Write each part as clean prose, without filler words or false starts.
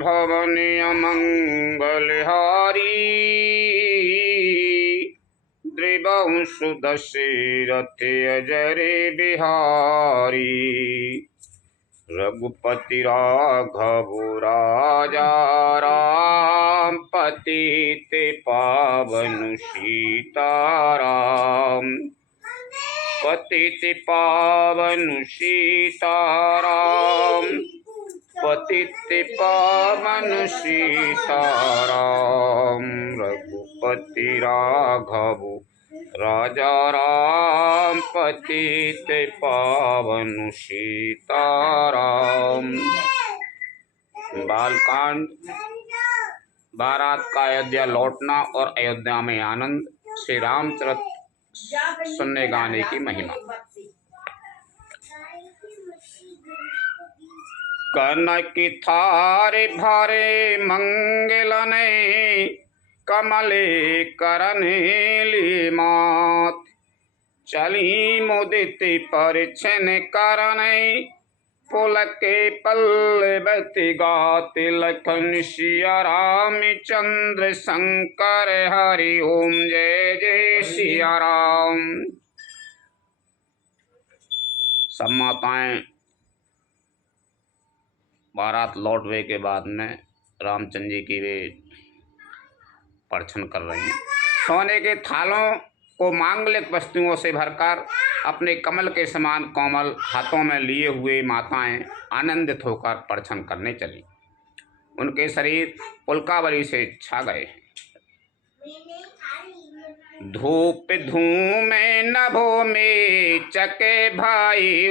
भवन अमंगलहारी द्रिबहु सुदशरथ अजरे बिहारी रघुपति राघव राजा राम पतित पावन सीताराम पतित पावन सीताराम पतित पावन सीताराम रघुपति राघव राजा राम पतित पावन सीताराम। बालकांड बारात का अयोध्या लौटना और अयोध्या में आनंद। श्री रामचरित सुनने गाने की महिमा। कनक थारे भारे मंगलने कमले करने ली मात चली मुदित परिछन करने पुलके पल्लवति गाते लखन सिया रामचंद्र शंकर हरि ओम जय जय सिया राम। सब माताएं बारात लौटने के बाद में रामचंद्र जी की वे परछन कर रही हैं। सोने के थालों को मांगलिक वस्तुओं से भरकर अपने कमल के समान कोमल हाथों में लिए हुए माताएं आनंदित होकर परछन करने चली। उनके शरीर पुलकावली से छा गए। धूप धूम नभो में चके भाई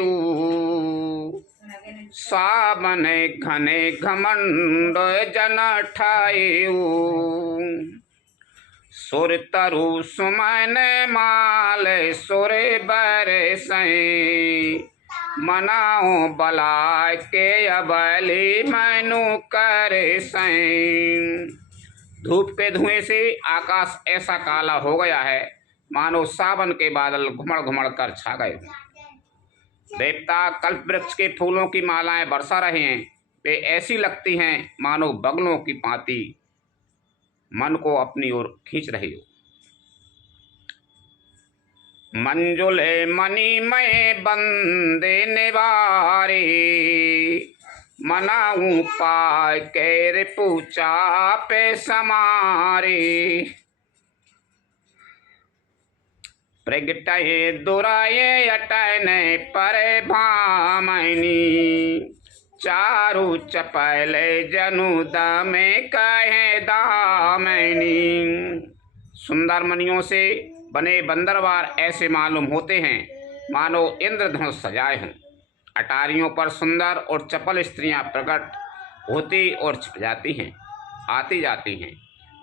सावन घने घमंड जन ठायु सुर तरु सुमन माल सुर बर सई मनाओ बलाय के अबली मनु कर सई। धूप के धुएं से आकाश ऐसा काला हो गया है मानो सावन के बादल घुमड़ घुमड़ कर छा गए। देवता कल्प वृक्ष के फूलों की मालाएं बरसा रहे हैं। वे ऐसी लगती हैं मानो बगलों की पाती मन को अपनी ओर खींच रही हो। मंजुले मणि में बंदे निवारे मनाऊं पाय के पूछा पे समारे प्रगटये दुराये अटने परे भामनी चारु चपले जनु दमे कहे दामनी। सुंदर मणियों से बने बंदरवार ऐसे मालूम होते हैं मानो इंद्रधनुष सजाए हों। अटारियों पर सुंदर और चपल स्त्रियां प्रकट होती और छिप जाती हैं, आती जाती हैं।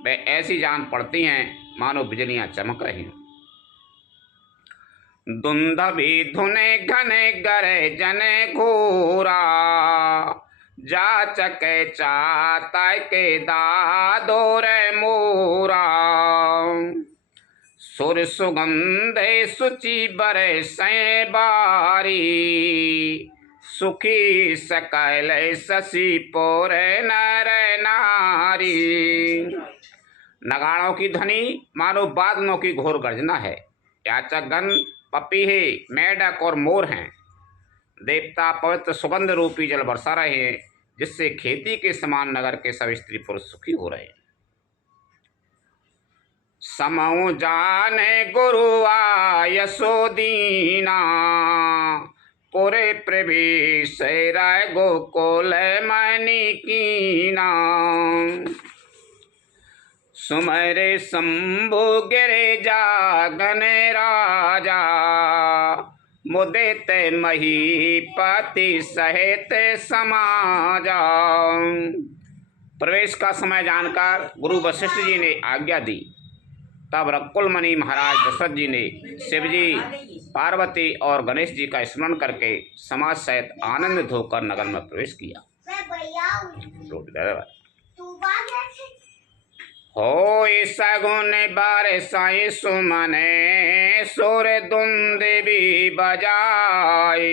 वे ऐसी जान पड़ती हैं मानो बिजलियां चमक रही हों। धुंधभी धुने घने गरे जने घोरा जाचक चाता के दादोरे मोरा सुर सुगंधे सुचि बरे सै बारी सुखी सकल शशि पोरे नर नारी। नगाड़ों की ध्वनि मानो बादलों की घोर गर्जना है। याचकगण पपीहे मेढक और मोर हैं। देवता पवित्र सुगंध रूपी जल बरसा रहे हैं जिससे खेती के समान नगर के सब स्त्री पुरुष सुखी हो रहे हैं। समऊ जाने गुरुआ यशोदीना पुरे प्रवेश राय गोकुल मणि कीना सुमरे शंभु गिरे जागन राजा मुदित महीपति सहित समाजा। प्रवेश का समय जानकर गुरु वशिष्ठ जी ने आज्ञा दी। तब रकुलमणि महाराज दशरथ जी ने शिवजी, पार्वती और गणेश जी का स्मरण करके समाज सहित आनंदित होकर नगर में प्रवेश किया। हो सगुन बारे साई सुमने सुर धुंद भी बजाई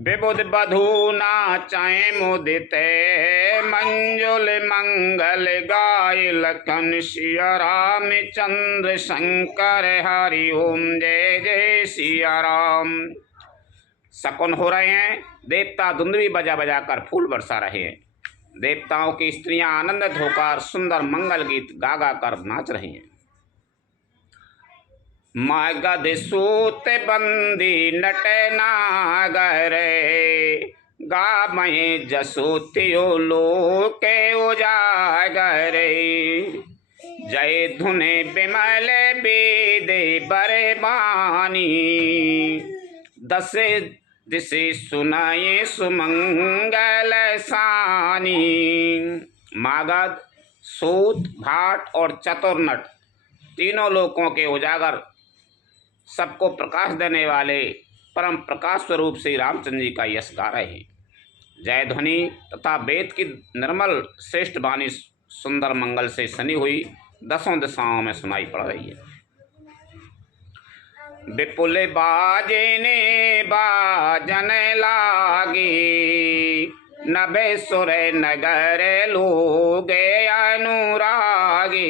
विबुध बधू नाचै मुदित मंजुल मंगल गाय लखन सिया रामचंद्र शंकर हरि ओम जय जय सिया राम। शकुन हो रहे हैं, देवता धुंधली बजा बजा कर फूल बरसा रहे हैं। देवताओं की स्त्रियां आनंदित होकर सुंदर मंगल गीत गा गा कर नाच रही हैं। मगध सूत बंदी नट नागर गामहि जसोतियो लोके उजागर। जय धुने विमल वेद बरबानी दस दिशे सुनाए सुमंगल सानी। मागध, सूत, भाट और चतुर्नट तीनों लोकों के उजागर सबको प्रकाश देने वाले परम प्रकाश स्वरूप श्री रामचंद्र जी का यश गा रहे हैं। जय ध्वनि तथा वेद की निर्मल श्रेष्ठ वाणी सुंदर मंगल से सनी हुई दसों दिशाओं में सुनाई पड़ रही है। विपुल बाजे ने बाजन लागी नभे सुर नगर लोगे अनुरागी।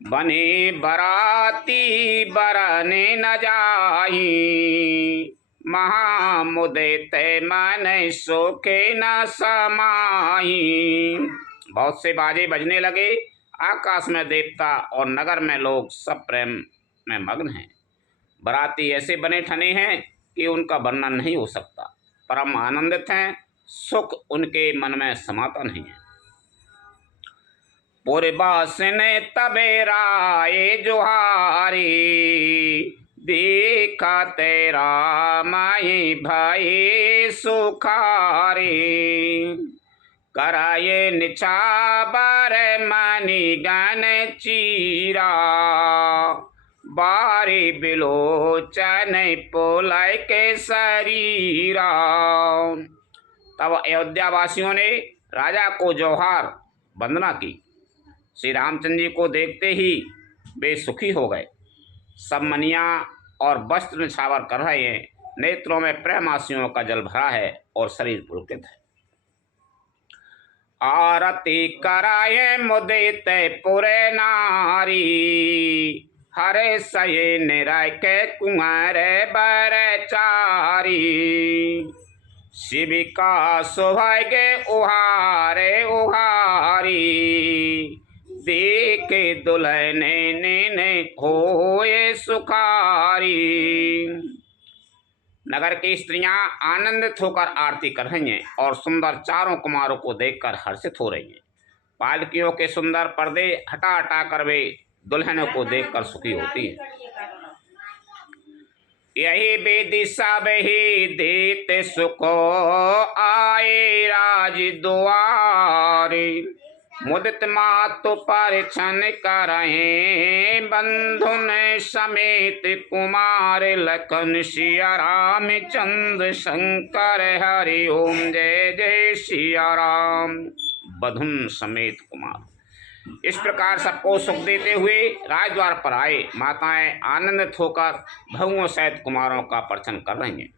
बने बराती बरने न जाही महामुदित मन सोखे न समाही। बहुत से बाजे बजने लगे। आकाश में देवता और नगर में लोग सब प्रेम में मग्न हैं। बराती ऐसे बने ठने हैं कि उनका वर्णन नहीं हो सकता। परम आनंदित हैं, सुख उनके मन में समाता नहीं है। पुरबास ने तबेराए जुहारी देखा तेरा माई भाई सुखारी। कराये निछाबर मनी गन चीरा बारी बिलोचन पोलय के शरीरा। तब अयोध्या वासियों ने राजा को जोहार वंदना की। श्री रामचंद्र जी को देखते ही वे सुखी हो गए। सब मनियाँ और वस्त्र निछावर कर रहे हैं। नेत्रों में प्रेम आंसुओं का जल भरा है और शरीर पुलकित है। आरती कराए मुदित पुरे नारी हरे सये निराय के कुंवर बरचारी। शिविका सौभाग्य उहारे उहारी देखे दुल्हने ने होए सुखारी। नगर की स्त्रियां आनंदित होकर आरती कर रही हैं और सुंदर चारों कुमारों को देखकर हर्षित हो रही हैं। पालकियों के सुंदर पर्दे हटा हटा कर वे दुल्हनों को देखकर सुखी होती हैं। यही विधि सब ही देते सुखो आए राज दुआरे। मुदित मातु परिछन करहे बंधुन समेत कुमार लखन सिया रामचंद्र शंकर हरि ओम जय जय सिया राम। बंधुन समेत कुमार इस प्रकार सबको सुख देते हुए राजद्वार पर आए। माताएं आनंदित होकर भगवों सहित कुमारों का परिछन कर रही हैं।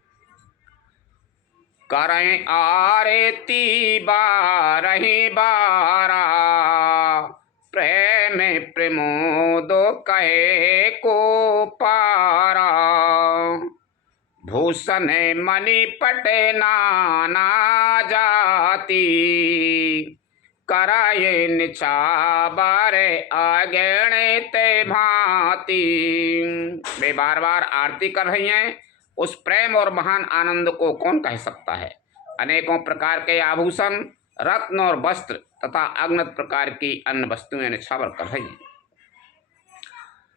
करें आरती बारही बारा प्रेम प्रमोदो कहे को पारा। भूषण मणि पटे नाना जाति कराये निछावर आगणे ते भांति। वे बार बार आरती कर रही हैं। उस प्रेम और महान आनंद को कौन कह सकता है। अनेकों प्रकार के आभूषण, रत्न और वस्त्र तथा अगणित प्रकार की अन्य वस्तुएं निछावर कर रही हैं।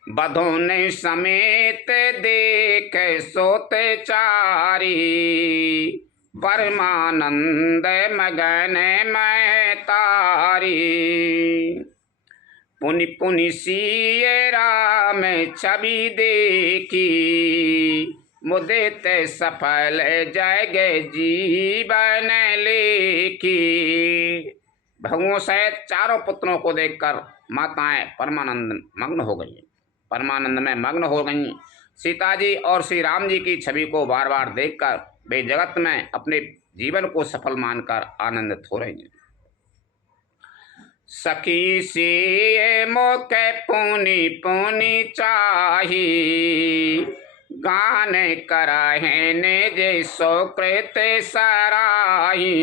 बधों समेत देख सोते चारी परमानंद मगन में तारी। पुनि पुनि सिय राम छवि देखी मुदित सफल जग जीवन लेखी। भगवों सहित चारों पुत्रों को देखकर माताएं परमानंद मग्न हो गई। परमानंद में मग्न हो गईं। सीता जी और श्री राम जी की छवि को बार बार देखकर वे जगत में अपने जीवन को सफल मानकर आनंदित हो रही हैं। सखी से मोके पुनि पुनि चाही, गान कराहे ने जे सुकृत सराही।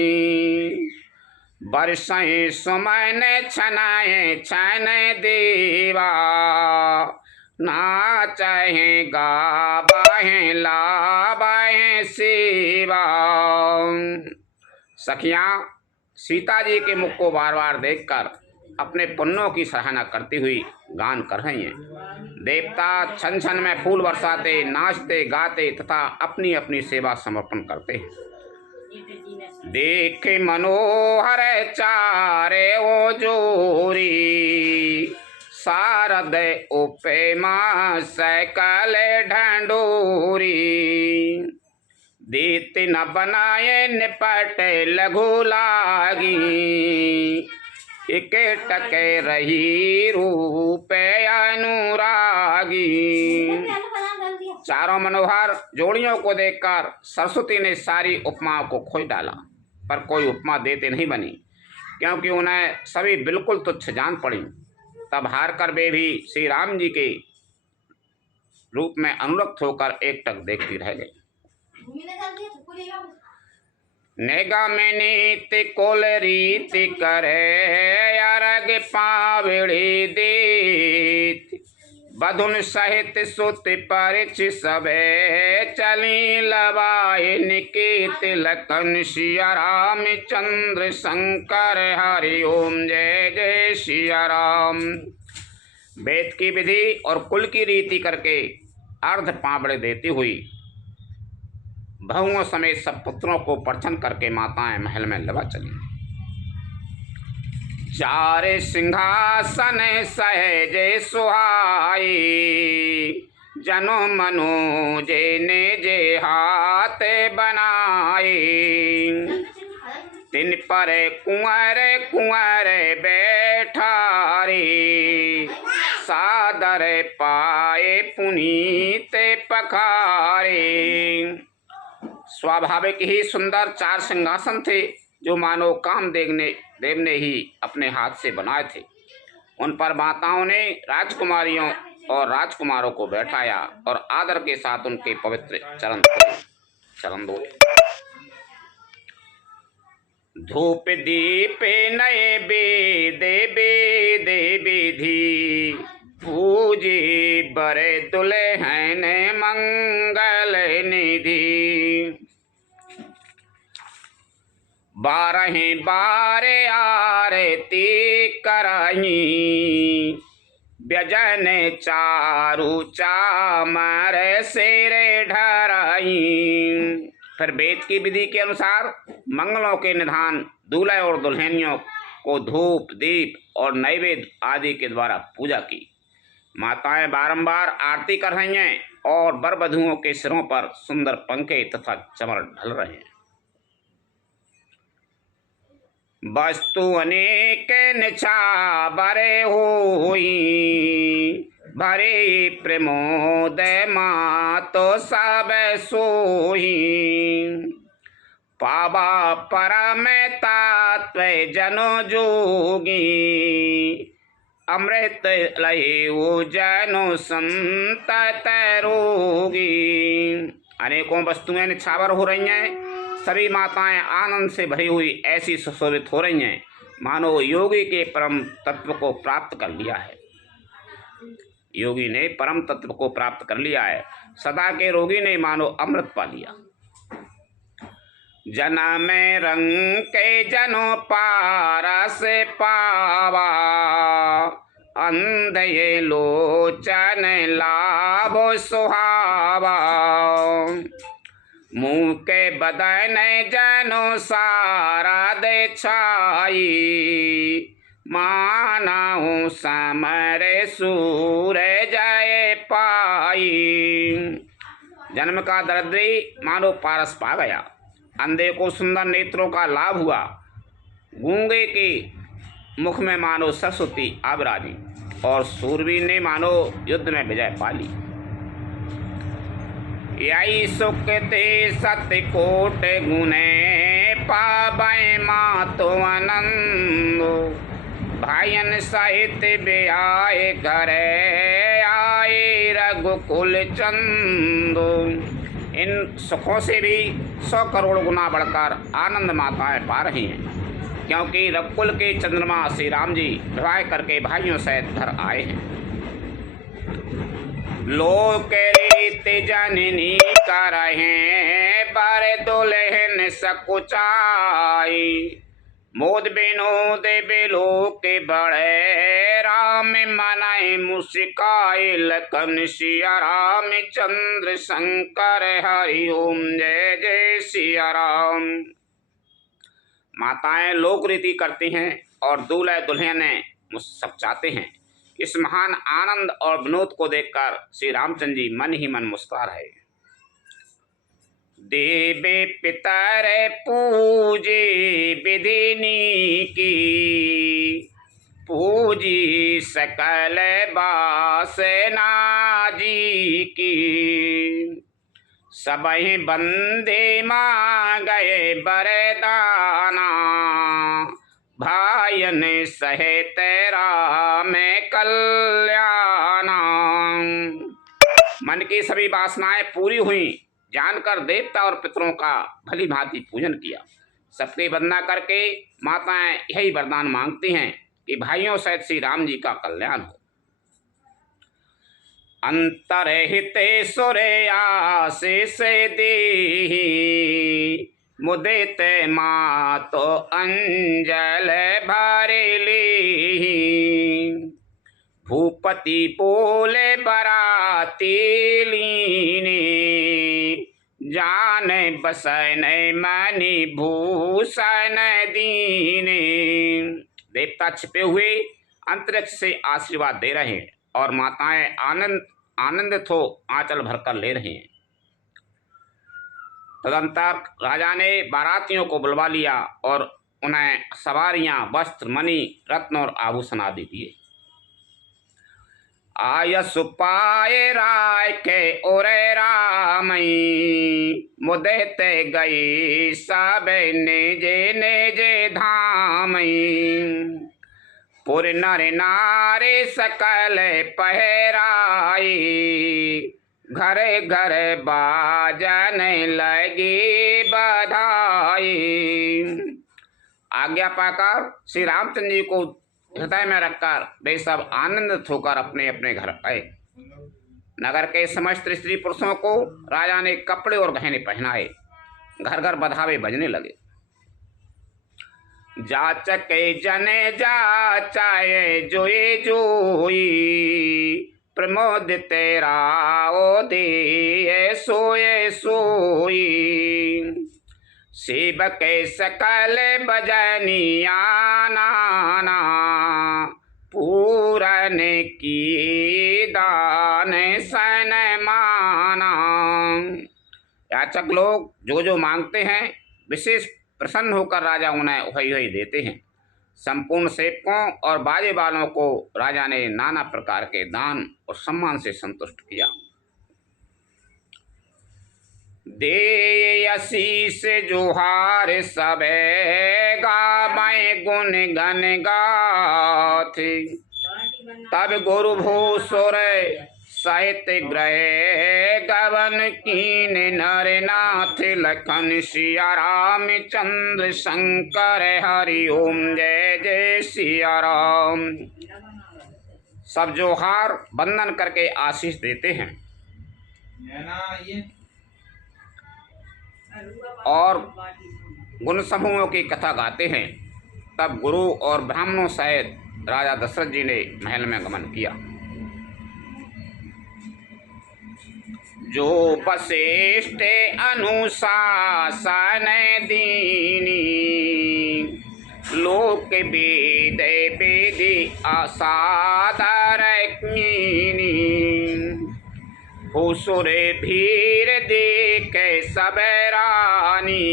बरसै सुमन छनाए छन देवा, नाचहे गाबाहे लाबाहे सेवा। सखियाँ सीता जी के मुख को बार बार देखकर अपने पुण्यों की सराहना करती हुई गान कर रही हैं। देवता छन छन में फूल बरसाते, नाचते गाते तथा अपनी अपनी सेवा समर्पण करते हैं। देख मनोहर चारे ओ जोरी, शारद उपमा सकल ढंडोरी। दीति न बनाए निपट लघु लागी, एक टके रही रूप अनुरागी। चारों मनोहर जोड़ियों को देखकर सरस्वती ने सारी उपमाओं को खोज डाला, पर कोई उपमा देते नहीं बनी, क्योंकि उन्हें सभी बिल्कुल तुच्छ जान पड़ी। तब हार कर वे भी श्री राम जी के रूप में अनुरक्त होकर एकटक देखती रह गई। निगमनीति कुल रीति करे, अरग पावड़ी देत। बधुन सहित सुत परिच सबे, चली लवाए निकेत। लखन सिया राम चंद्र शंकर, हरि ओम जय जय सिया राम। वेद की विधि और कुल की रीति करके अर्ध पावड़े देती हुई बहुओं समेत सब पुत्रों को परछन करके माताएं महल में लवा चली। चार सिंहासन सहजे सुहाई, जनो मनो जे ने जे हाथ बनाए। तिन पर कुंवर कुंवर बैठारी, सादर पाए पुनीत पखारे। स्वाभाविक ही सुंदर चार सिंहासन थे, जो मानो देव ने ही अपने हाथ से बनाए थे। उन पर माताओं ने राजकुमारियों और राजकुमारों को बैठाया और आदर के साथ उनके पवित्र चरण धोए। धूप दीप नए बेदे बेदे विधि, पूजे बरे दुल्हन मंगल निधि। बारहे बारे आरती कराई, व्यजन चारु चामर सिर ढराई। फिर वेद की विधि के अनुसार मंगलों के निधान दूल्हे और दुल्हनियों को धूप दीप और नैवेद्य आदि के द्वारा पूजा की। माताएं बारंबार आरती कर रही हैं और वर वधुओं के सिरों पर सुंदर पंखे तथा चमर ढल रहे हैं। वस्तु अनेक निछावरे होई, भरे प्रमोद मातो सब सोई। पावा परम तत्व जनो जोगी, अमृत लहे जनो संतत रोगी। अनेकों वस्तुएं निछावर हो रही हैं, सभी माताएं आनंद से भरी हुई ऐसी सुशोभित हो रही हैं मानो योगी के परम तत्व को प्राप्त कर लिया है। योगी ने परम तत्व को प्राप्त कर लिया है, सदा के रोगी ने मानो अमृत पा लिया। जना में रंग के जनो पारस पावा, अंधे लोचन लाभ सुहावा। मुँह के बदन जनो सारा दे छाई, मानाऊं समर सूर जय पाई। जन्म का दरिद्री मानो पारस पा गया, अंधे को सुंदर नेत्रों का लाभ हुआ, गूंगे के मुख में मानो सरस्वती आविराजी और सूरवीर ने मानो युद्ध में विजय पा ली। यही सुख ते सतकोट गुने पाबै मातो आनंदो। भाईन सहित ब्याए घरे आए रघुकुल चंदो। इन सुखों से भी 100 करोड़ गुना बढ़कर आनंद माताएं पा रही हैं, क्योंकि रघुकुल के चंद्रमा श्री राम जी विवाह करके भाइयों सहित घर आए हैं। लोक रीत जननी करहे बर दुल्हन सकुचाई। मोद विनोद बिलोक बड़े राम मनाए मुस्काए। लखन सिया राम चंद्र शंकर हरि ओम जय जय सिया राम। माताएं लोक रीति करती हैं और दूल्हे दुल्हने सकुचाते हैं। इस महान आनंद और विनोद को देखकर श्री रामचंद्र जी मन ही मन मुस्कुरा रहे। देवे पितर पूजे विधिनी की। पूजी सकल बासना जी की। सबहि बंदे मांगे बरदाना। भायन सहित राम कल्याणा। मन की सभी वासनाएं पूरी हुई जानकर देवता और पितरों का भली भांति पूजन किया। सबकी वंदना करके माताएं यही वरदान मांगती हैं कि भाइयों सहित श्री राम जी का कल्याण हो। अंतरहिते सुरे आशीष देहि। मुदित मातो अंजल भरली। भूपति बोले बराती लीनी। जान बसन मणि भूषण दीने। देवता छिपे हुए अंतरिक्ष से आशीर्वाद दे रहे हैं और माताएं आनंदित हो आंचल भरकर ले रहे हैं। तदंतर राजा ने बारातियों को बुलवा लिया और उन्हें सवारियां, वस्त्र, मणि, रत्न और आभूषण आदि दिए। आयसु पाए राय के ओरे रामई। मुदित गई सब निजे निजे धामई। पुर नर नारी सकल पहराई। घरे घरे बाजन लगी बधाई। आज्ञा पाकर श्री रामचंद्र जी को हृदय में रखकर वे सब आनंदित होकर अपने अपने घर आए। नगर के समस्त स्त्री पुरुषों को राजा ने कपड़े और गहने पहनाए। घर घर बधावे बजने लगे। जाचके जने जाचाए जोई जोई। प्रमोद तेरा ओ दिए सोए सोई। सेवक सकल बजनिया नाना। पूरन की दान सन माना। याचक लोग जो जो मांगते हैं विशेष प्रसन्न होकर राजा उन्हें वही वही देते हैं। संपूर्ण सेवकों और बाजे वालों को राजा ने नाना प्रकार के दान और सम्मान से संतुष्ट किया। दे आशीष जोहार सबे गावे गुण गण गाथे। तब गुरु भूसुर सहित ग्रह गवन कीन नर नाथ। लखन सिया राम चंद्र शंकर हरि ओम जय जय सिया राम। सब जोहार वंदन करके आशीष देते हैं और गुण समूहों की कथा गाते हैं। तब गुरु और ब्राह्मणों सहित राजा दशरथ जी ने महल में गमन किया। जो वशिष्ठ अनुशासन दीनी। लोक वेद विधि असादर कीनी। भूसुर भीर देख सब रानी।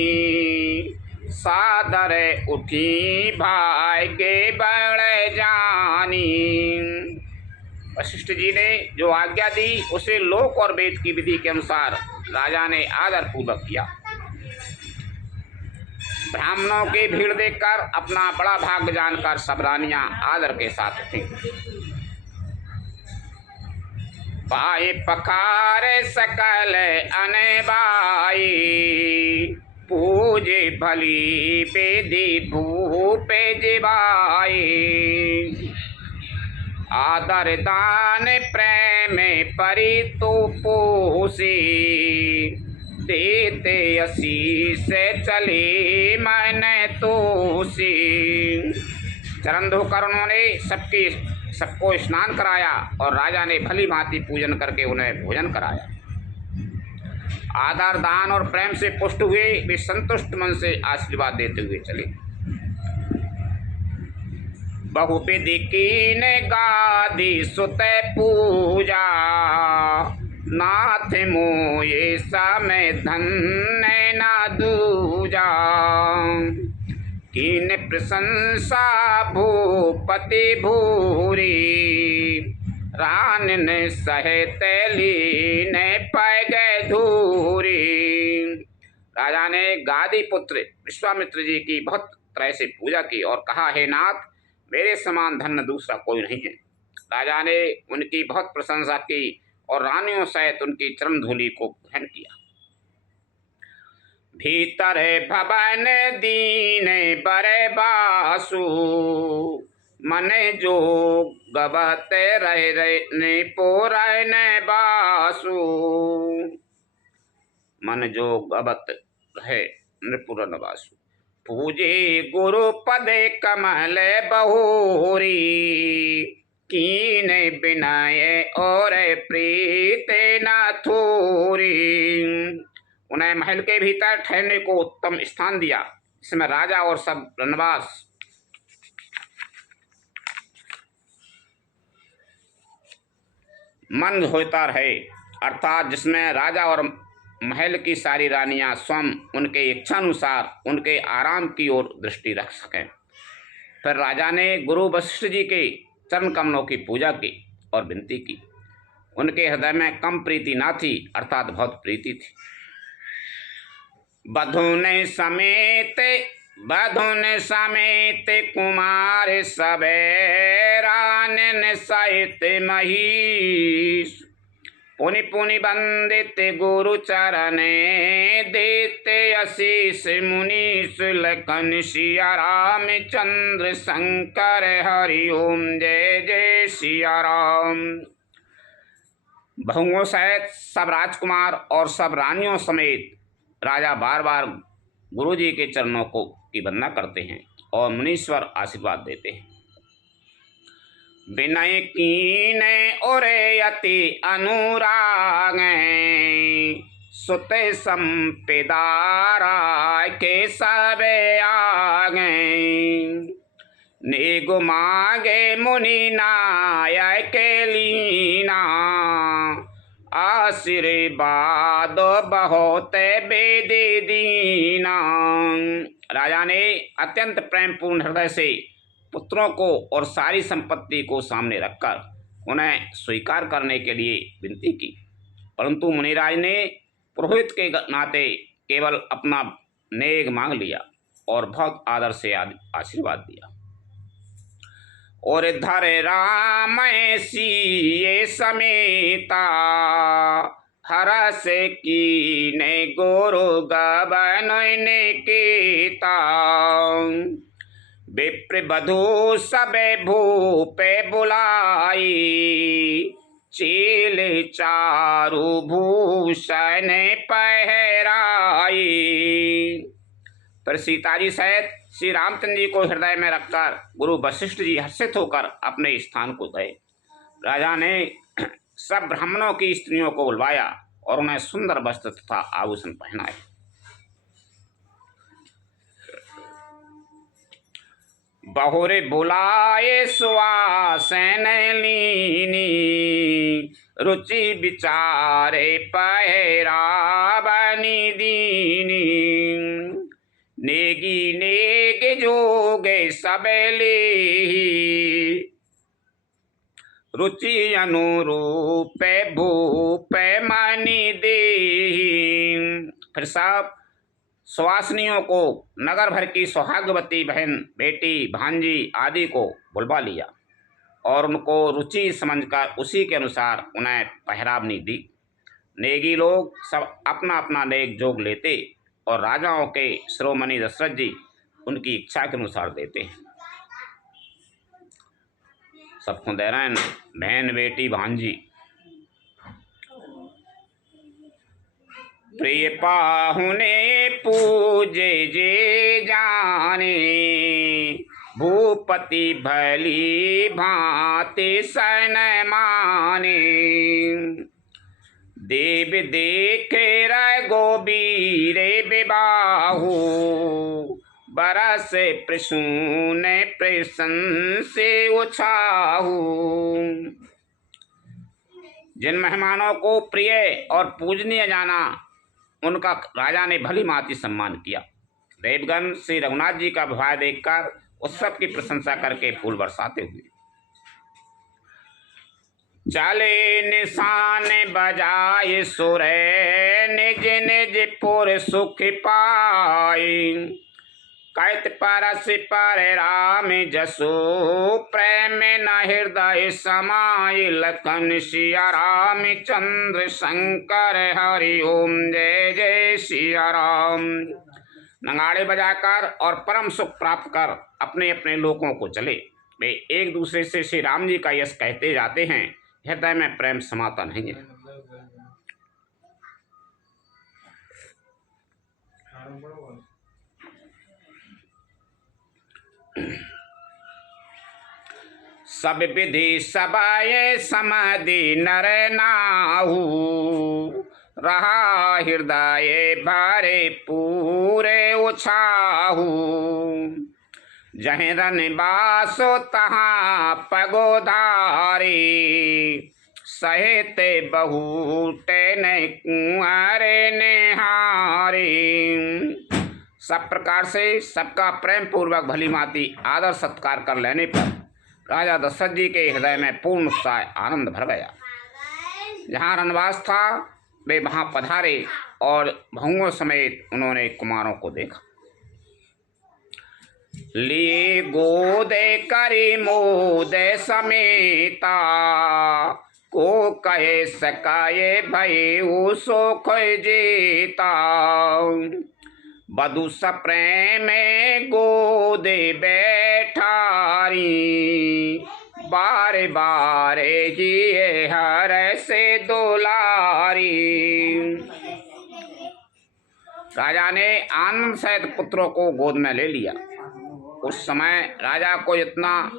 सादर उठी भाग्य बड़ जानी। वशिष्ठ जी ने जो आज्ञा दी उसे लोक और वेद की विधि के अनुसार राजा ने आदर पूर्वक किया। ब्राह्मणों की भीड़ देखकर अपना बड़ा भाग्य जानकर सब रानियां आदर के साथ उठी। पाए पकारे सकल अनबाई, पूजे भली बेदी भूपे जिबाई। आदर दान प्रेम परितु पोसी, देते आशीष चली मन तोसी। चरण धोकर उन्होंने सबको स्नान कराया और राजा ने भली भांति पूजन करके उन्हें भोजन कराया। आदर दान और प्रेम से पुष्ट हुए वे संतुष्ट मन से आशीर्वाद देते हुए चले। बहुविधि कीन गादी सुत पूजा, नाथ मोये समय धन्य न दूजा। कीन प्रशंसा भूपति भूरी, रान ने सहित लीन पै गए धूरी। राजा ने गादी पुत्र विश्वामित्र जी की बहुत तरह से पूजा की और कहा, हे नाथ, मेरे समान धन्य दूसरा कोई नहीं है। राजा ने उनकी बहुत प्रशंसा की और रानियों सहित उनकी चरण धूलि को ग्रहण किया। भीतर भवन दीन बरे बासु, मन जो गबत रहे पोरन बासु। मन जो गबत रहे नृपुरन बासु। पूजे गुरु पदे कमल बहोरी, कीन बिनय और प्रीत न थोरी। उन्हें महल के भीतर ठहरने को उत्तम स्थान दिया, जिसमें राजा और सब रनवास मंद होता रहे, अर्थात जिसमें राजा और महल की सारी रानियां स्वयं उनके इच्छानुसार उनके आराम की ओर दृष्टि रख सकें। फिर राजा ने गुरु वशिष्ठ जी के चरण कमलों की पूजा की और विनती की। उनके हृदय में कम प्रीति ना थी, अर्थात बहुत प्रीति थी। बधुन समेत कुमार सबे, रानन सहित महीश। पुनि पुनि वंदित गुरु चरणे, देते आशीष मुनीश लखन सिया राम चंद्र शंकर हरि ओम जय जय सिया राम। बहुओं सहित सब राजकुमार और सब रानियों समेत राजा बार बार गुरु जी के चरणों की वंदना करते हैं और मुनीश्वर आशीर्वाद देते हैं। विनय कीन और अति अनुराग, सुत संपिदारा के सबे आगे। नेगु मागे मुनि नायक लीना, आशीर्वाद बहुत बेदे दीना। राजा ने अत्यंत प्रेम पूर्ण हृदय से पुत्रों को और सारी संपत्ति को सामने रखकर उन्हें स्वीकार करने के लिए विनती की, परंतु मुनिराज ने पुरोहित के नाते केवल अपना नेग मांग लिया और बहुत आदर से आशीर्वाद दिया। और धर राम सीये समेता, हरस कीने गुरु गबन केता। विप्र बधू सबे भूपे बुलाई, चील चारु भूषण पहराई। पर सीता जी सहित श्री रामचंद्र जी को हृदय में रखकर गुरु वशिष्ठ जी हर्षित होकर अपने स्थान को गए। राजा ने सब ब्राह्मणों की स्त्रियों को बुलवाया और उन्हें सुंदर वस्त्र तथा आभूषण पहनाए। बहुरे बुलाए सुवासन लीनी, रुचि विचारे पहरावनी दीनी। नेगी नेग जोगे सबले, रुचि अनुरूप भूप मनि देहि। फिर सब सुवासनियों को, नगर भर की सुहागवती बहन, बेटी, भांजी आदि को बुलवा लिया और उनको रुचि समझकर उसी के अनुसार उन्हें पहरावनी दी। नेगी लोग सब अपना अपना नेक जोग लेते और राजाओं के शिरोमणि दशरथ जी उनकी इच्छा के अनुसार देते हैं। सबको दे रहे हैं बहन, बेटी, भांजी। प्रिय पाहुने पूजे जे जाने, भूपति भली भांति सन माने। देव देखे रघुबीर विबाहु, बरस प्रसून प्रशंसे उछाहु। जिन मेहमानों को प्रिय और पूजनीय जाना, उनका राजा ने भली भांति सम्मान किया। देवगण श्री रघुनाथ जी का विवाह देखकर उत्सव की प्रशंसा करके फूल बरसाते हुए चले निशान बजाए सुर, निज निज पुर सुख पाई। कैत परस पर राम जसो, प्रेम न हृदय समाय। लखन सिया राम चंद्र शंकर, हरि ओम जय जय सिया राम। नगाड़े बजाकर और परम सुख प्राप्त कर अपने अपने लोकों को चले। वे एक दूसरे से श्री राम जी का यश कहते जाते हैं। हृदय में प्रेम समाता नहीं है। सब विधि सबाए समाधि नर नाहू, रहा हृदय भरे पूरे उछाहू। जहीं रन बासो तहाँ पगोधारी, सहित बहुटे ने कुंवरे निहारी। सब प्रकार से सबका प्रेम पूर्वक भली भांति आदर सत्कार कर लेने पर राजा दशरथ जी के हृदय में पूर्ण उत्साह आनंद भर गया। जहाँ रनवास था वे वहाँ पधारे और बहुओं समेत उन्होंने कुमारों को देखा। लिए गोदे करी मोदे समेता, को कहे सकाये भई सो खोय जीता। बधु सप्रेम गोदे बैठारी, बारे बारे जिए हर से दुलारी। राजा ने आनंद सहित पुत्रों को गोद में ले लिया। उस समय राजा को इतना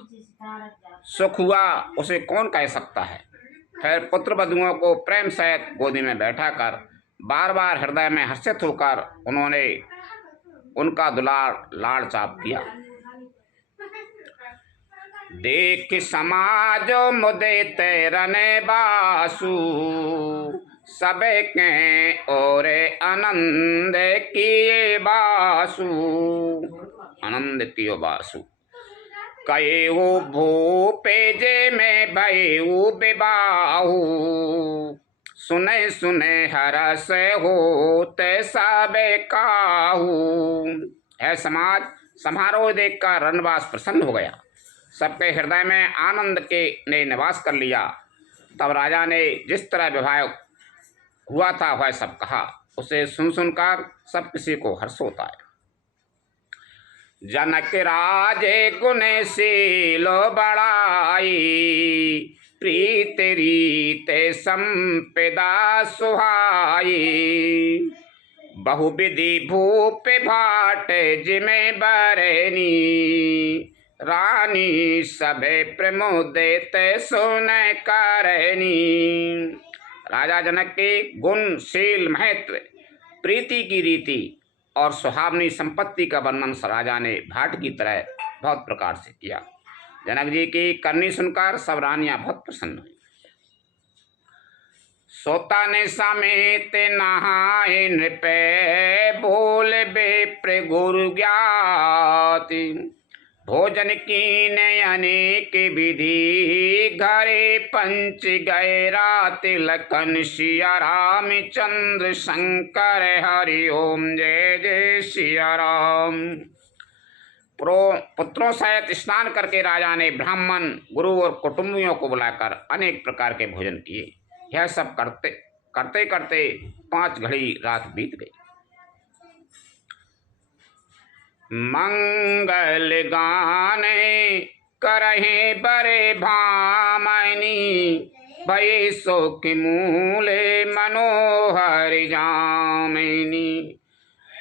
सुख हुआ उसे कौन कह सकता है। फिर पुत्र बधुओं को प्रेम सहित गोदी में बैठाकर बार बार हृदय में हर्षित होकर उन्होंने उनका दुलार लाड़ चाप किया। देख समाज मुदे तेरने बासु, सबे के और आनंद किए बासु। आनंद कियो बासु। कयो भूपे जे में भयउ विबाहु, सुने सुने हरस होते सबे काहू। है समाज समारोह देखकर रनवास प्रसन्न हो गया। सबके हृदय में आनंद के ने निवास कर लिया। तब राजा ने जिस तरह विवाह हुआ था वह सब कहा। उसे सुन सुनकर सब किसी को हर्ष होता है। जनक राजे गुण शीलो बड़ाई, प्रीत रीत संपदा सुहाई। बहुविधि भूप भाट जिमे बरनी, रानी सभे प्रमोदित सुन करनी। राजा जनक के गुण, शील, महत्व, प्रीति की रीति और सुहावनी संपत्ति का वर्णन राजा ने भाट की तरह बहुत प्रकार से किया। जनक जी की करनी सुनकर सब रानियां बहुत प्रसन्न हुई। सोता ने समेत नहाए नृपे, बोल बेप्र गुरु ज्ञाति। भोजन कीन अनेक विधि, घरे पंच गए रात लखन सिया रामचंद्र शंकर हरि ओम जय जय सिया राम। पुत्रों सहित स्नान करके राजा ने ब्राह्मण, गुरु और कुटुंबियों को बुलाकर अनेक प्रकार के भोजन किए। यह सब करते करते करते 5 घड़ी रात बीत गई। मंगल गाने करहे बरे भामनी, भये शोक मूले मनोहर जामिनी।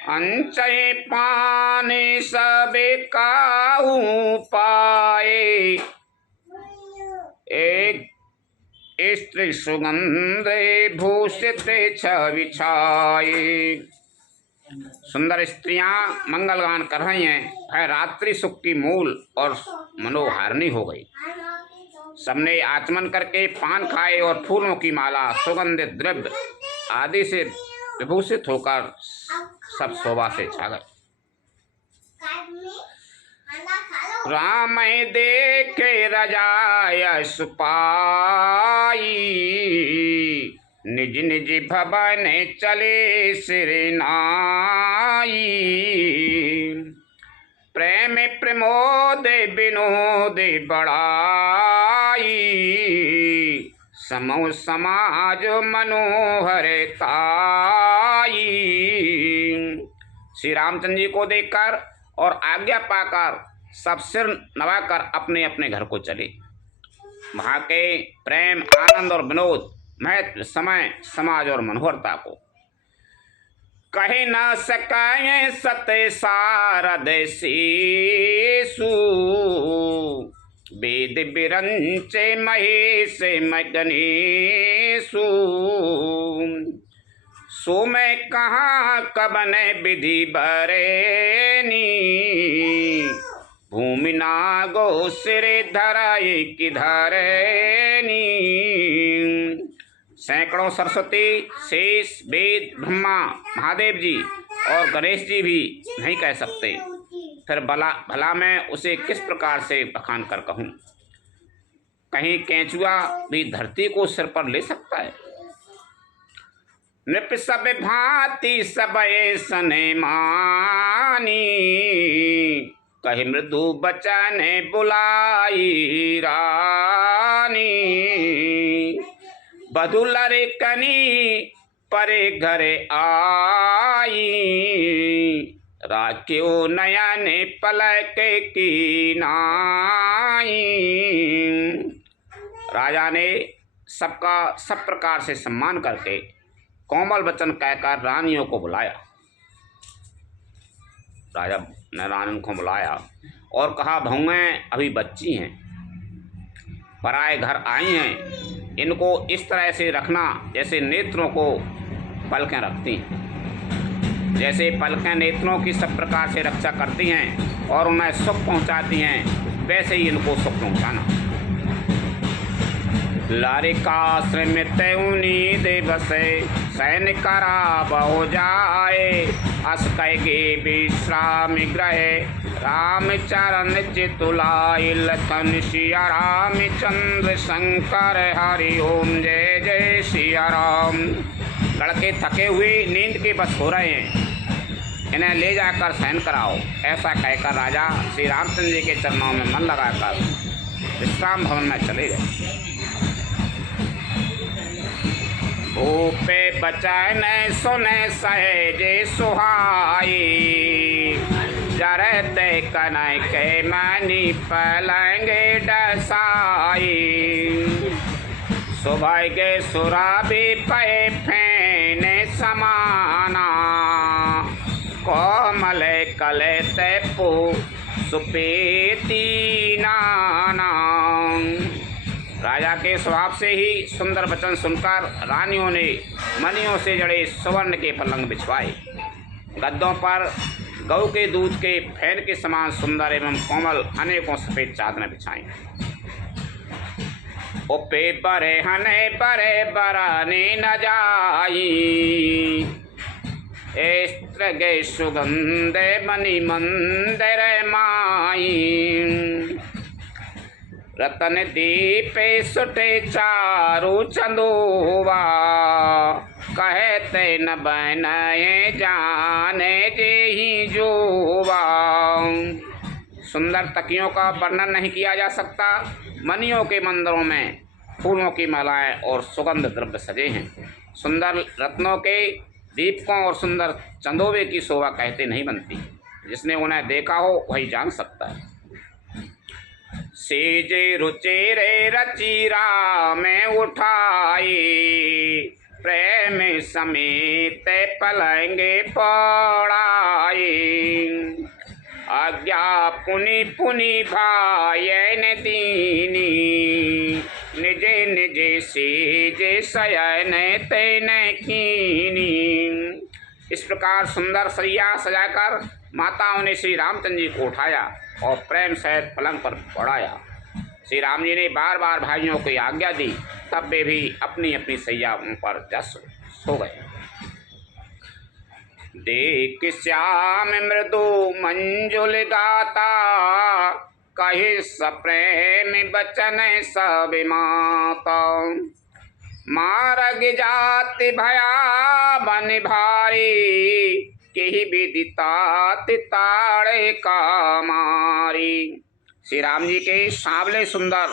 अंचय पाने सब काहू पाए, एक स्त्री सुगंध भूषित छवि छाए। सुंदर स्त्रियां मंगलगान कर रही हैं, वह रात्रि सुख की मूल और मनोहारिणी हो गई। सबने आचमन करके पान खाए और फूलों की माला, सुगंधित द्रव्य आदि से विभूषित होकर सब शोभा से छा गए। राम देखे रजायस पाई, निज निज भवन चले सिर नाई। प्रेम प्रमोद विनोद बढ़ाई, समूह समाज मनोहर ताई। श्री रामचंद्र जी को देखकर और आज्ञा पाकर सब सिर नवाकर अपने अपने घर को चले। वहाँ के प्रेम, आनंद और विनोद, महत्व, समय, समाज और मनोहरता को कहे न सकाए सत्य सारद शेषु। वेद विरंचे महेश मगनेशु, सो मैं कहाँ कबन विधि बरेनी। भूमि नागो सिर धराए किधरेनी। सैकड़ों सरस्वती, शेष, वेद, ब्रह्मा, महादेव जी और गणेश जी भी नहीं कह सकते, फिर भला मैं उसे किस प्रकार से बखान कर कहूँ। कहीं केंचुआ भी धरती को सिर पर ले सकता है। नृप सब भांति सब सने मानी, कही मृदु बचन बुलाई रानी। बधुलर कनी परे घरे आई, राख्यो नयन पलक की नाई। राजा ने सबका सब प्रकार से सम्मान करके कोमल वचन कहकर रानियों को बुलाया। राजा ने रानियों को बुलाया और कहा, बहुएं अभी बच्ची हैं, पराए घर आई हैं, इनको इस तरह से रखना जैसे नेत्रों को पलकें रखती हैं। जैसे पलकें नेत्रों की सब प्रकार से रक्षा करती हैं और उन्हें सुख पहुंचाती हैं, वैसे ही इनको सुख पहुंचाना। लारिकाश्रमित उन्नीद बसे, सैन करा बहु जाए। अस कैगे विश्राम ग्रह, राम चरण चितुलाई। लखन सिया रामचंद्र शंकर हरि ओम जय जय सिया राम। लड़के थके हुए नींद के बस हो रहे हैं, इन्हें ले जाकर शयन कराओ। ऐसा कहकर राजा श्री रामचंद्र जी के चरणों में मन लगाकर विश्राम भवन में चले गए। भूपे बचन सुने सहेजे सुहाई, जरते कनय के मनी पलंगे डसाई। सुबह के सुराबी पे फेने समाना, कोमल कले तेपो सुपेती नाना। राजा के स्वभाव से ही सुंदर वचन सुनकर रानियों ने मणियों से जड़े सुवर्ण के पलंग बिछवाए। गद्दों पर गऊ के दूध के फैन के समान सुंदर एवं कोमल अनेकों सफेद चादरें बिछाई। उपे बरे हने बरे बराने न जाई, स्त्र गे सुगंध मणि मंदिर माई। रतन दीप सुटे चारु चंदोवा, कहते न बनए जाने जेहि जोवा। सुंदर तकियों का वर्णन नहीं किया जा सकता। मणियों के मंदिरों में फूलों की मालाएं और सुगंध द्रव्य सजे हैं। सुंदर रत्नों के दीपकों और सुंदर चंदोवे की शोभा कहते नहीं बनती। जिसने उन्हें देखा हो वही जान सकता है। सेजे रुचेरे रची राम उठाई, प्रेम समेत पलंगे पड़ाई। आज्ञा पुनि पुनि भायन दीनी, निजे निजे सेजे शयन तैन कीनी। इस प्रकार सुंदर सैया सजाकर माताओं ने श्री रामचंद्र जी को उठाया और प्रेम सहित पलंग पर पड़ाया। श्री राम जी ने बार बार भाइयों को आज्ञा दी, तब वे भी अपनी अपनी सैया पर जा सो गए। देख श्याम मृदु मंजुल गाता, कहे सप्रेम बचन सब माता। मारग जाति भया बन भारी, केहि विदिता ताड़े का मारी। श्री राम जी के सांवले सुंदर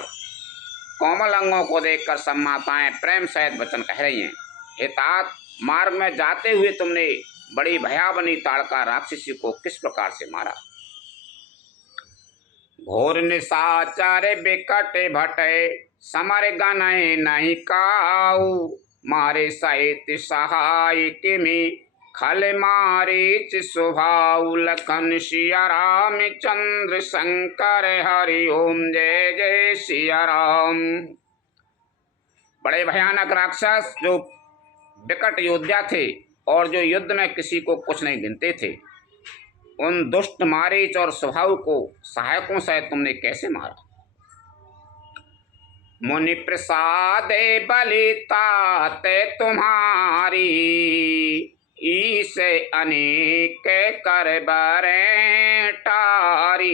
कोमल अंगों को देखकर सब माताएं प्रेम सहित वचन कह रही हैं। हे तात, मार्ग में जाते हुए तुमने बड़ी भयावनी ताड़का राक्षसी को किस प्रकार से मारा। घोर निशाचर बिकट भटे, समर गनय नहीं काऊ। मारे सहित सहाय किमि, खल मारीच स्वभाव। लखन सिया राम चंद्र शंकर हरि ओम, जय जय सिया राम। बड़े भयानक राक्षस जो विकट योद्धा थे और जो युद्ध में किसी को कुछ नहीं गिनते थे, उन दुष्ट मारीच और स्वभाव को सहायकों से तुमने कैसे मारा। मुनि प्रसादे बलिताते तुम्हारी, ईसे अनेक कर बरे टारी।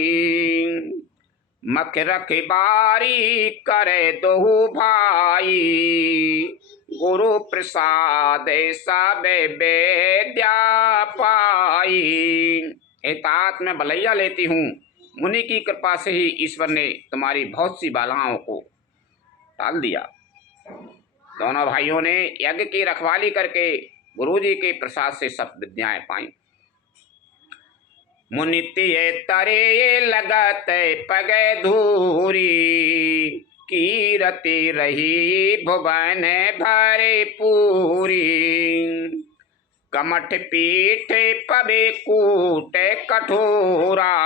मख रखबारी करे दोहु भाई, गुरु प्रसाद सब वेद्या पाई। तात में बलैया लेती हूँ, मुनि की कृपा से ही ईश्वर ने तुम्हारी बहुत सी बालाओं को टाल दिया। दोनों भाइयों ने यज्ञ की रखवाली करके गुरुजी के प्रसाद से सब विद्याएं पाई। मुनि तिये तरे लगत पगे धूरी, कीरति रही भुवन भरे पूरी। कमठ पीठ पबे कूट कठोरा,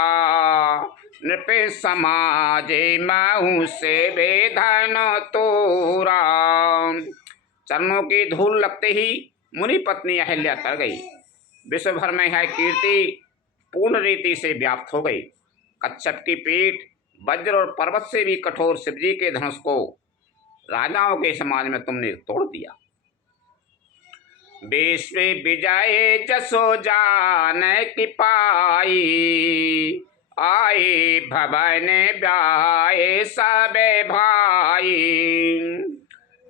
नृप समाजे महु से वेधन तोरा। चरणों की धूल लगते ही मुनि पत्नी अहिल्या तर गई। विश्व भर में यह कीर्ति पूर्ण रीति से व्याप्त हो गई। कच्छप की पीठ वज्र और पर्वत से भी कठोर शिवजी के धनुष को राजाओं के समाज में तुमने तोड़ दिया। विश्व विजय जसो जान की पाई, आए भवन ब्याए सबे भाई।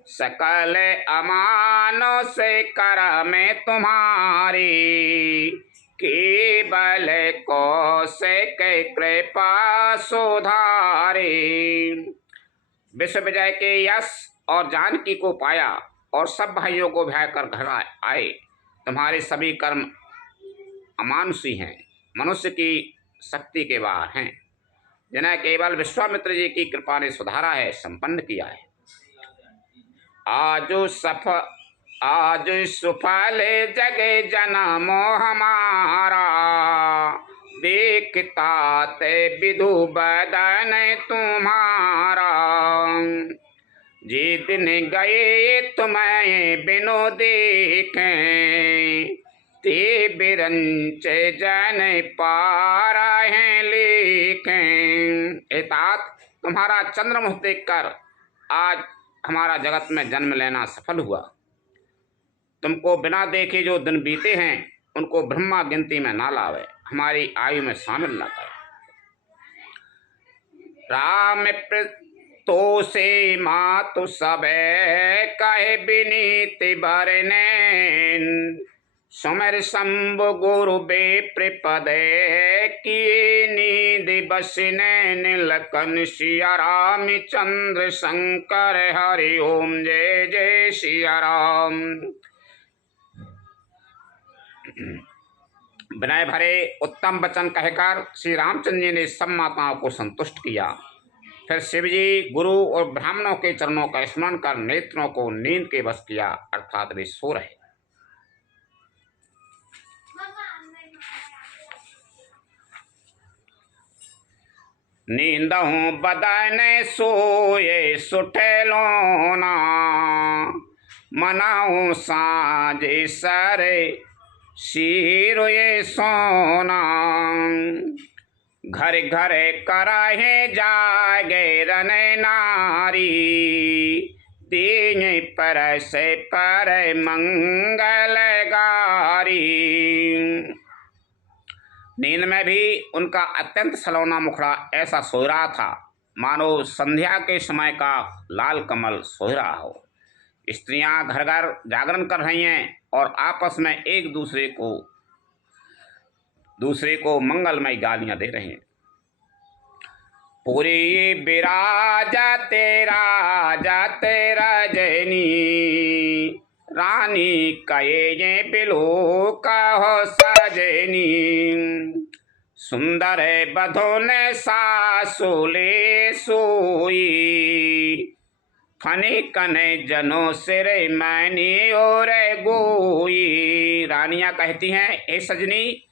सकल अमानों से कर में तुम्हारी, केवल कौशिक कृपा सुधारी। विश्व विजय के यश और जानकी को पाया और सब भाइयों को भय कर घर आए। तुम्हारे सभी कर्म अमानुषी हैं, मनुष्य की शक्ति के बाहर हैं, जिन्हें केवल विश्वामित्र जी की कृपा ने सुधारा है, संपन्न किया है। आज सुफल जगे जन्म हमारा, देखता ते विधु बदन तुम्हारा। जे दिन गए तुम्हें बिनो देखें, ते बिरंच जन पारा है लेखें। तात, तुम्हारा चंद्रमुख देखकर आज हमारा जगत में जन्म लेना सफल हुआ। तुमको बिना देखे जो दिन बीते हैं उनको ब्रह्मा गिनती में ना लावे, हमारी आयु में शामिल न करे। राम तो से मातु सबे कहे विनीति बरने, सुमेर शंभु गुरु बेप्रपदे किए निधि बसने, नीलकंठ सिया राम चंद्र शंकर हरि ओम जय जय सिया राम। विनय भरे उत्तम वचन कहकर श्री रामचंद्र जी ने सब माताओं को संतुष्ट किया। फिर शिव जी गुरु और ब्राह्मणों के चरणों का स्मरण कर नेत्रों को नींद के बस किया, अर्थात वे सो रहे। नींदहु बदन सोए सुठे लोना, मनाऊ साँझ सरे सिरोए सोना। घर घर कराहे जागे रने नारी, तीन पर से पर मंगल गारी। नींद में भी उनका अत्यंत सलोना मुखड़ा ऐसा सो रहा था मानो संध्या के समय का लाल कमल सो रहा हो। स्त्रियां घर घर जागरण कर रही हैं और आपस में एक दूसरे को मंगलमय गालियां दे रहे हैं। पूरी बिराजा तेरा जैनी, रानी कहे बिलो कहो सजनी। सुंदर बधो ने सासुले सोई, फनी कने जनो सिरे मैनी और गोई। रानियां कहती हैं, ए सजनी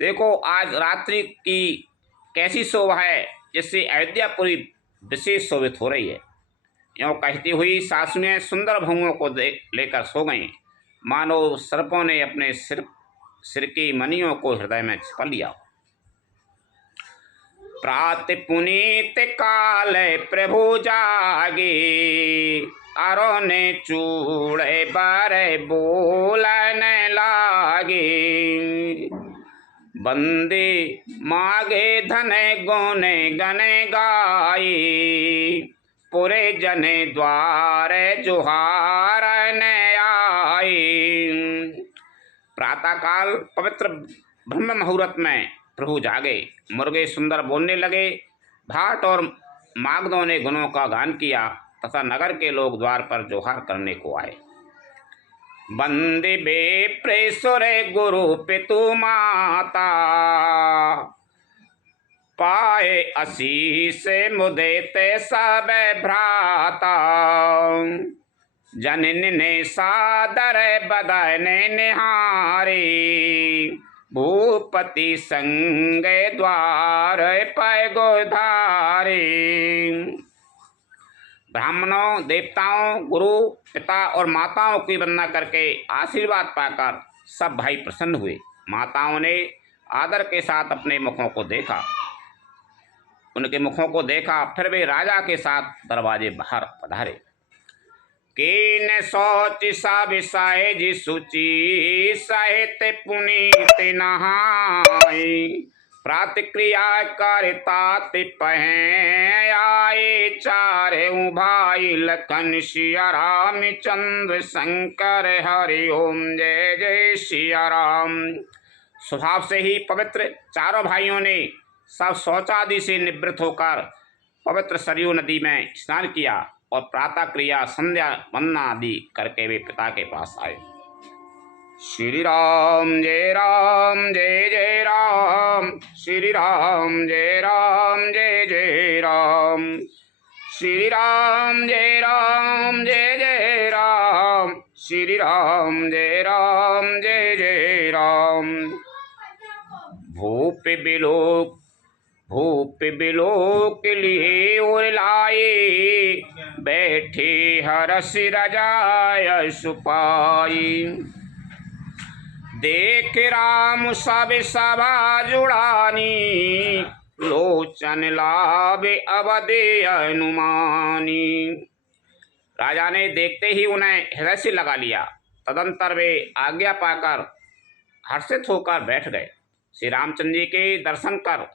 देखो आज रात्रि की कैसी शोभा है, जिससे अयोध्यापुरी विशेष शोभित हो रही है। यूँ कहती हुई सासुएं सुंदर भंगों को लेकर सो गईं, मानो सर्पों ने अपने सिर की मणियों को हृदय में छिपा लिया। प्रात पुनीत काल प्रभु जागे, अरो ने चूड़े बारे बोलन लागे। बंदे मागे धने गोने गने गाई, पुरे जने द्वारे जुहार ने आई। प्रातःकाल पवित्र ब्रह्म मुहूर्त में प्रभु जागे, मुर्गे सुंदर बोलने लगे, भाट और मागधों ने गुणों का गान किया तथा नगर के लोग द्वार पर जोहार करने को आए। बंदे बेप्रेसुर गुरु पितु माता, पाए आशीष मुदेते सब भ्राता। जननी ने सादर बदने निहारी, भूपति संगे द्वार पय गोधारी। ब्राह्मणों, देवताओं, गुरु, पिता और माताओं की वंदना करके आशीर्वाद पाकर सब भाई प्रसन्न हुए। माताओं ने आदर के साथ अपने मुखों को देखा, फिर वे राजा के साथ दरवाजे बाहर पधारे। कीन सोच विषय जी सुचि, साहित्य पुनीत नहाई। प्रातिक्रिया करता पहे, आए चारे भाई लखन सिया राम चंद्र शंकर हरि ओम जय जय सिया राम। स्वभाव से ही पवित्र चारों भाइयों ने सब शौचादि से निवृत्त होकर पवित्र सरयू नदी में स्नान किया और प्रातः क्रिया संध्या वंदना आदि करके वे पिता के पास आए। श्री राम जय जय राम, श्री राम जय जय राम, श्री राम जय जय राम, श्री राम जय जय राम। भूप बिलोक लिए और लाए, बैठे हरस रजाय सुपाई। देख राम सब सभा जुड़ानी, लोचन लाभे अवधे अनुमानी। राजा ने देखते ही उन्हें हृदय से लगा लिया। तदंतर वे आज्ञा पाकर हर्षित होकर बैठ गए। श्री रामचंद्र जी के दर्शन कर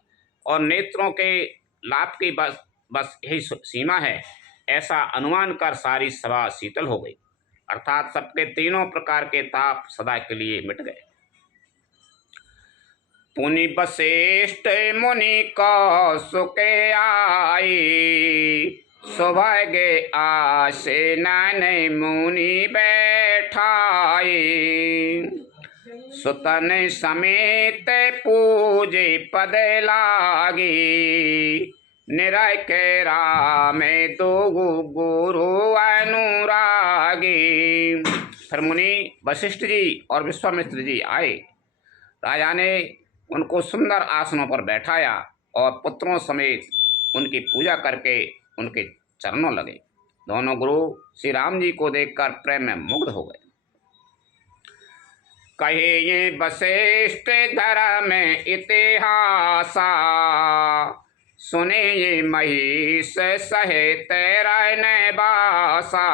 और नेत्रों के लाभ की बस बस यही सीमा है, ऐसा अनुमान कर सारी सभा शीतल हो गई, अर्थात सबके तीनों प्रकार के ताप सदा के लिए मिट गए। पुनि वशिष्ठ मुनि कौसुके आई, सौभाग्य आसीन मुनि बैठाई। सुतन समेत पूजे पद लागी, निरय के रामे दो गुरु अनुरागी। फिर मुनि वशिष्ठ जी और विश्वामित्र जी आए। राजा ने उनको सुंदर आसनों पर बैठाया और पुत्रों समेत उनकी पूजा करके उनके चरणों लगे। दोनों गुरु श्री राम जी को देखकर प्रेम में मुग्ध हो गए। कहे ये वशिष्ठ धर्म इतिहासा, सुने ये महिष सहित रहन बासा।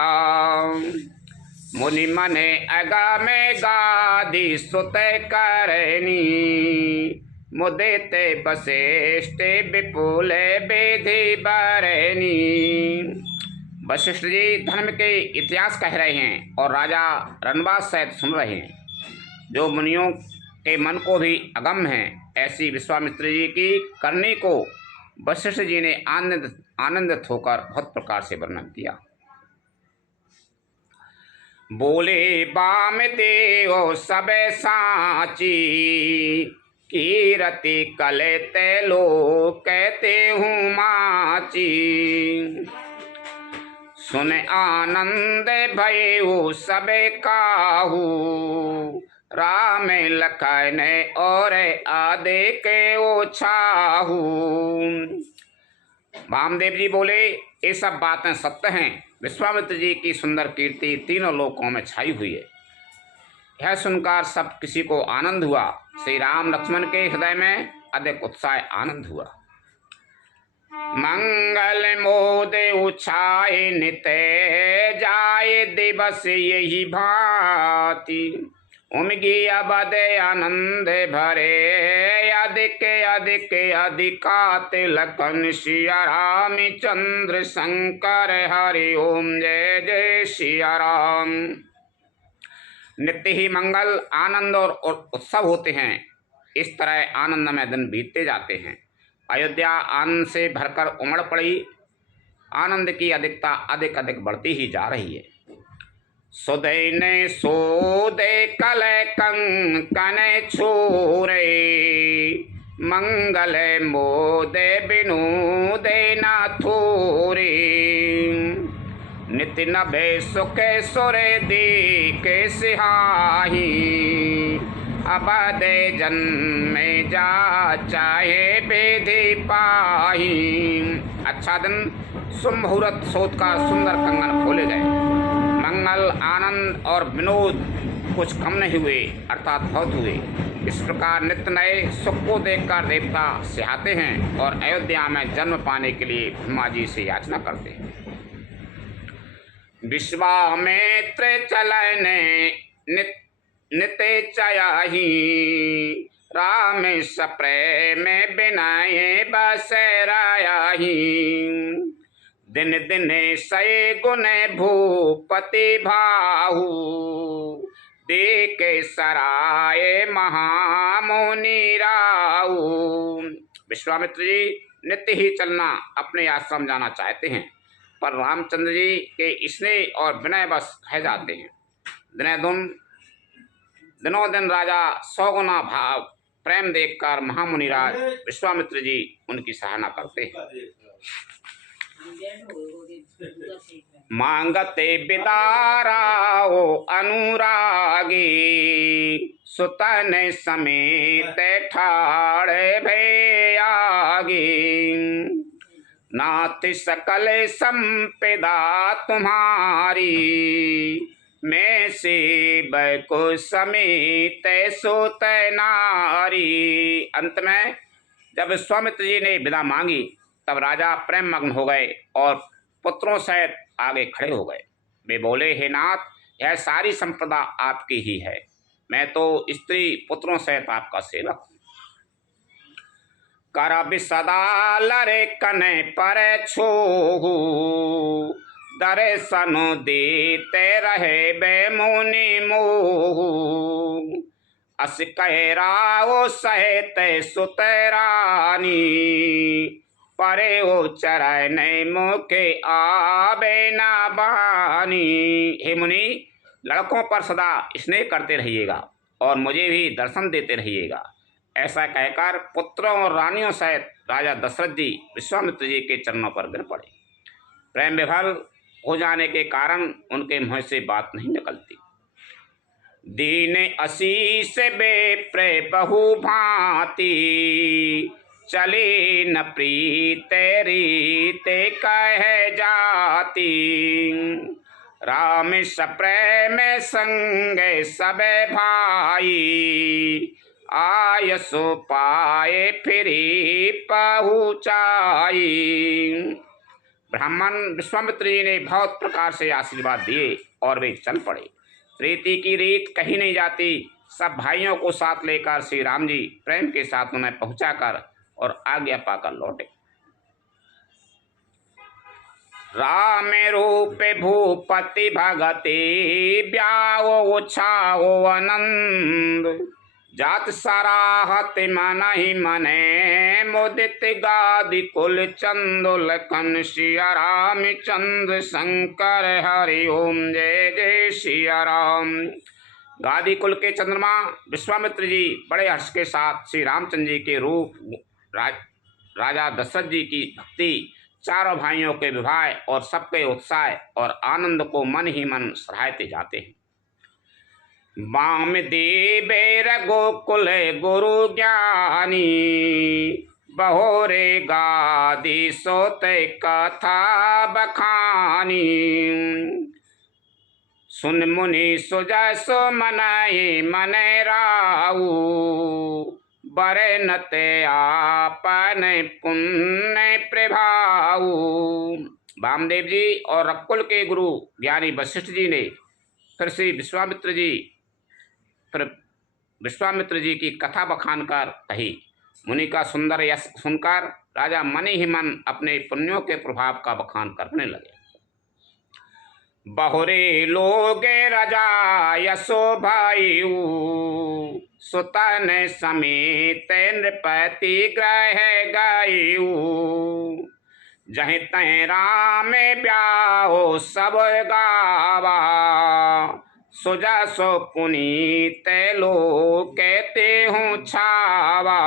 मुनि मने अगा में गादी सुत करनी, मुदित वशिष्ठ विपुल विधि बरनी। वशिष्ठ जी धर्म के इतिहास कह रहे हैं और राजा रणवास सहित सुन रहे हैं, जो मुनियों के मन को भी अगम्य है। ऐसी विश्वामित्र जी की करनी को वशिष्ठ जी ने आनंदित होकर बहुत प्रकार से वर्णन किया। बोले वामदेव सब साची, कीरति कलते लोग कहते हूँ माची। सुन आनंद भयो सब काहू, राम लखन और आदे के ओछाहू। वामदेव जी बोले, ये सब बातें सत्य हैं। विश्वामित्र जी की सुंदर कीर्ति तीनों लोकों में छाई हुई है। यह सुनकर सब किसी को आनंद हुआ। श्री राम लक्ष्मण के हृदय में अधिक उत्साह आनंद हुआ। मंगल मोद उछाए नित जाए दिवस यही भांति, उमगी अबद आनंद भरे अधिक अधिक अधिकात लखन सिया रामचंद्र शंकर हरि ओम जय जय सिया राम। नित्य ही मंगल आनंद और उत्सव होते हैं। इस तरह आनंदमय दिन बीतते जाते हैं। अयोध्या आनंद से भरकर उमड़ पड़ी। आनंद की अधिकता अधिक अधिक बढ़ती ही जा रही है। सुदय ने सोदे कल कंकन छोरे, मंगल मोदे बिनुदे न थोरे। नित्य नभे सुख सुरे दी के सिहाही, अबद जन्म जा चाहे विधि पाही। अच्छा दिन शुभ मुहूर्त सोच का सुंदर कंगन खोले गए। मंगल आनंद और विनोद कुछ कम नहीं हुए, अर्थात बहुत हुए। इस प्रकार नित्य नए सुख को देखकर देवता सिहाते हैं और अयोध्या में जन्म पाने के लिए ब्रह्मा जी से याचना करते हैं। विश्वामित्र चलने नित्य चयाही, राम सप्रेम बिनाए बसराही। दिन दिन सय गुण भूपति भाहू, देख सराय महामुनि राहू। विश्वामित्र जी नित्य ही चलना अपने आश्रम जाना चाहते हैं, पर रामचंद्र जी के स्नेह और विनय बस रह जाते हैं। दिनों दिन राजा 100 गुना भाव प्रेम देखकर महामुनिराज विश्वामित्र जी उनकी सराहना करते हैं। मांगते बिदाराओ अनुरागी, सुतन समेत ठाड़े भयागी। नाथ सकल संपदा तुम्हारी, मैं सेवक को समेत सोत नारी। अंत में जब विश्वामित्र जी ने विदा मांगी तब राजा प्रेम मग्न हो गए और पुत्रों सहित आगे खड़े हो गए। वे बोले, हे नाथ, यह सारी संपदा आपकी ही है। मैं तो स्त्री पुत्रों सहित आपका सेवक हूँ। कर सदा लरे कने पर छोहू, दर्शनु देते रहे बेमुनि मोहू। अस कह राओ सहित सुतरानी, परे ओ चरण मुखे आबे न बानी। हे मुनि, लड़कों पर सदा स्नेह करते रहिएगा और मुझे भी दर्शन देते रहिएगा। ऐसा कहकर पुत्रों और रानियों सहित राजा दशरथ जी विश्वामित्र जी के चरणों पर गिर पड़े। प्रेम विफल हो जाने के कारण उनके मुंह से बात नहीं निकलती। दीन आशीष बेप्रे बहु भांति, चले न प्रीत रीते कह जाती। राम सप्रेम संग सब भाई, आयसो पाए फिरी पहुँचाई। ब्राह्मण विश्वामित्र जी ने बहुत प्रकार से आशीर्वाद दिए और वे चल पड़े। प्रीति की रीत कहीं नहीं जाती। सब भाइयों को साथ लेकर श्री राम जी प्रेम के साथ उन्हें पहुंचाकर और आज्ञा पाकर लौटे। राम रूप भूपति भगति, ब्याओ छाओ आनंद। जात सराहत मन ही मने, मुदित गादि कुल चंदुल कन। सिया राम चंद्र शंकर हरि ओम, जय जय सिया राम। गादि कुल के चंद्रमा विश्वामित्र जी बड़े हर्ष के साथ श्री रामचंद्र जी के रूप, राजा दशरथ जी की भक्ति, चारों भाइयों के विवाह और सबके उत्साह और आनंद को मन ही मन सराहते जाते हैं। वाम देवे रघुकुल गुरु ज्ञानी, बहोरे गादि सोते कथा बखानी। सुन मुनि सुजसो मनाई मन राऊ, बरे नते आपन पुण्य प्रभाऊ। वामदेव जी और रघुकुल के गुरु ज्ञानी वशिष्ठ जी ने फिर से विश्वामित्र जी की कथा बखान कर कही। मुनि का सुंदर यश सुनकर राजा मन ही मन अपने पुण्यों के प्रभाव का बखान करने लगे। बहुरे लोगे राजा यशो भाईऊ, सुतन समेत नृपति ग्रह गयू। जहीं तय राम ब्याहो सब गावा, सुजसो पुनीत लोग कहते हूँ छावा।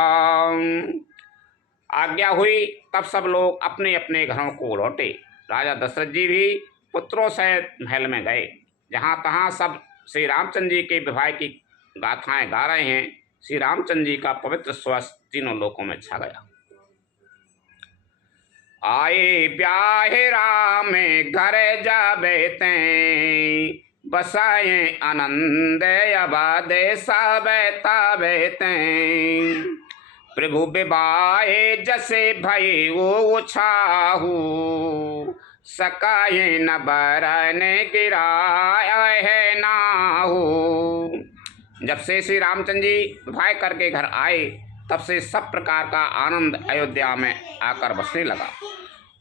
आज्ञा हुई तब सब लोग अपने अपने घरों को लौटे। राजा दशरथ जी भी पुत्रों सहित महल में गए। जहाँ तहाँ सब श्री रामचंद्र जी के विवाह की गाथाएं गा रहे हैं। श्री रामचंद्र जी का पवित्र सुवास तीनों लोकों में छा गया। आए ब्याहे राम घर जाबे तें, बसाए आनंद अबादे साबे ताबे तें। प्रभु विवाहे जसे भय वो छाहू, सकाए न बरन गिराया है नाहू। जब से श्री रामचंद्र जी विवाह करके घर आए तब से सब प्रकार का आनंद अयोध्या में आकर बसने लगा।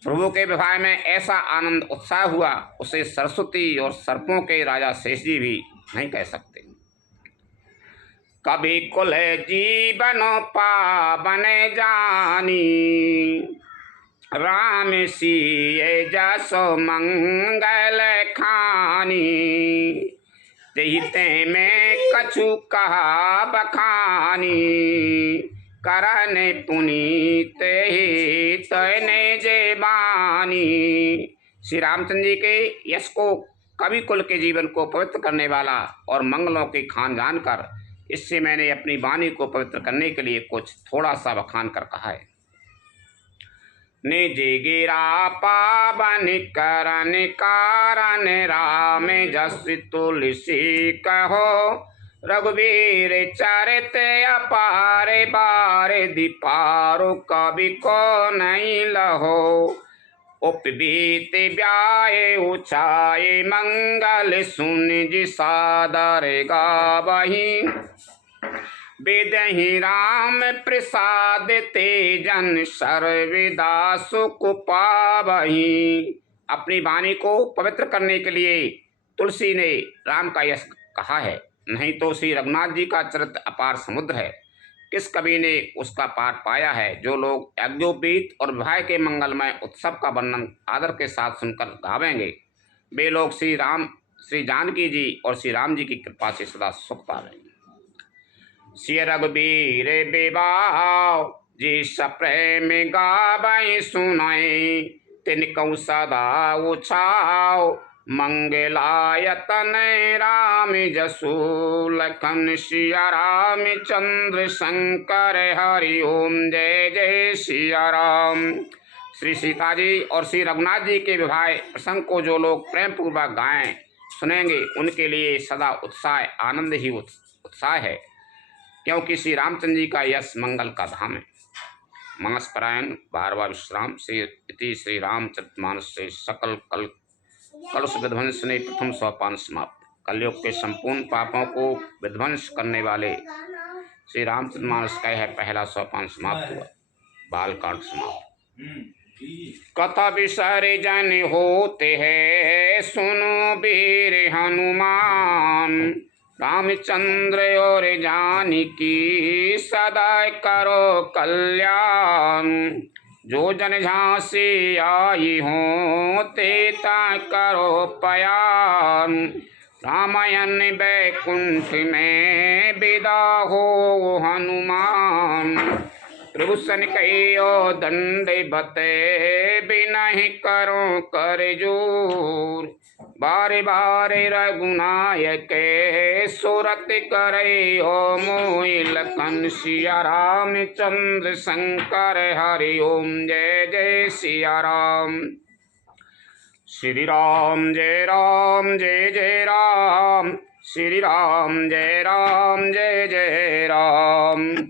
प्रभु के विवाह में ऐसा आनंद उत्साह हुआ उसे सरस्वती और सर्पों के राजा शेष जी भी नहीं कह सकते। कभी कुल जीवन पावन जानी, राम सिय जसो मंगल खानी। तेहिते में कछु कहा बखानी, करन पुनीत ही तने जे बानी। श्री रामचंद्र जी के यश को, कवि कुल के जीवन को पवित्र करने वाला और मंगलों की खान जानकर इससे मैंने अपनी वाणी को पवित्र करने के लिए कुछ थोड़ा सा बखान कर कहा है। निज गिरा पावन करन कारण, राम जस तुलसी कहो। रघुवीर चरित अपार, बार दीपारो कवि को नहीं लहो। उपबीत ब्याए उचाए मंगल सुन जी सादर गावही। बेदहि राम प्रसाद तेजन सर्वदा सुख पावही। अपनी वाणी को पवित्र करने के लिए तुलसी ने राम का यश कहा है, नहीं तो श्री रघुनाथ जी का चरित्र अपार समुद्र है। किस कवि ने उसका पार पाया है। जो लोग यज्ञोपवीत और विवाह के मंगलमय उत्सव का वर्णन आदर के साथ सुनकर गावेंगे, वे लोग श्री जानकी जी और श्री राम जी की कृपा से सदा सुख पावेंगे। श्री रघुबीर विवाह जी सप्रेम गावै सुनाई। तिनकौ सदा उछाओ मंगलायतन राम जसु लखन सिया राम चंद्र शंकर हरि ओम जय जय सिया राम। श्री सीता जी और श्री रघुनाथ जी के विवाह प्रसंग को जो लोग प्रेम पूर्वक गाएं सुनेंगे, उनके लिए सदा उत्साह आनंद ही उत्साह है, क्योंकि श्री रामचंद्र जी का यश मंगल का धाम है। मानसपरायण 12वां विश्राम श्री रामचरितमानस से सकल कलुष विध्वंस ने प्रथम सोपान समाप्त। कलयुग के संपूर्ण पापों को विध्वंस करने वाले श्री रामचरितमानस का यह पहला सोपान समाप्त हुआ। बालकांड समाप्त। कथा विसर जन होते हैं सुनो वीर हनुमान। रामचंद्र और जानकी सदा करो कल्याण। जो जन झांसी आई हो तेता करो पयान। रामायण बैकुंठ में विदा हो हनुमान। प्रभुसन कहियो दंड बते बिनहि करो कर जोर। बारे बारे रघुनायक सुरत करे हो मोहि लखन सिया राम चंद्र शंकर हरि ओम जय जय सिया राम। श्री राम जय राम जय जय राम। श्री राम जय जय राम।